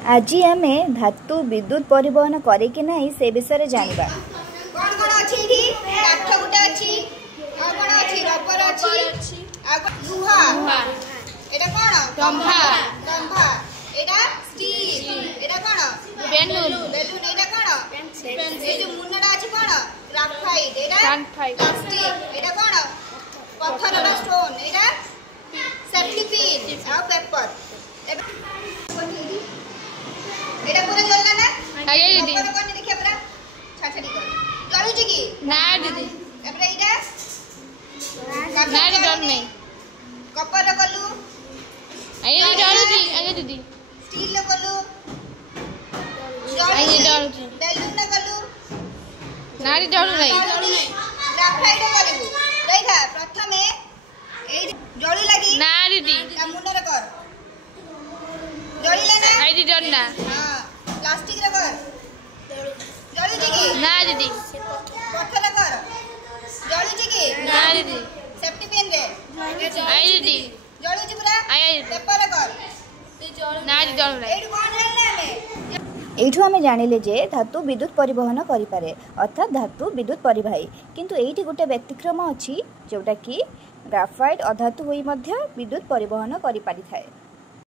आज आम धातु विद्युत परिवहन करे कि नहीं से विषय जानिबा। कौन कौन अछि इठी काठ गुटा अछि आ कौन अछि रबर अछि आ लुहा एटा कौन तंभा तंभा एटा स्टील एटा कौन बेलून बेलून एटा कौन पेंसिल ए जो मुन्नडा अछि कौन ग्राफाइट एटा प्लास्टिक एटा कौन पत्थरडा स्टोन एटा सेफ्टी पिन आ पेपर एटा पूरा जलना ना आगे दीदी कौन कौन देखिए पूरा छाछड़ी कर जळू छी की ना दीदी एपरे एटा ना डर नहीं कपर कलू आगे डरू जी आगे दीदी स्टील कलू आगे डरू जी बेलून कलू ना डरू नहीं ग्राफाइट करू देखा प्रथमे ए जळू लागी ना दीदी ता मुंडरे कर जळीला ना आगे डर ना हां प्लास्टिक रे कर जळू छी की ना दीदी पत्थर कर जळू छी की ना दीदी सेफ्टी पिन रे आगे दीदी जळू छी पूरा आगे पेपर कर ना डर नहीं एडू कोन रहले हमें एठू आमे जानिले जे धातु विद्युत परिवहन करिपारे अर्थात धातु विद्युत परिवाही किंतु एठी गोटे व्यतिक्रम अछि जोटा कि ग्राफाइट अधातु होई मध्य विद्युत परिवहन करि पारि थाए।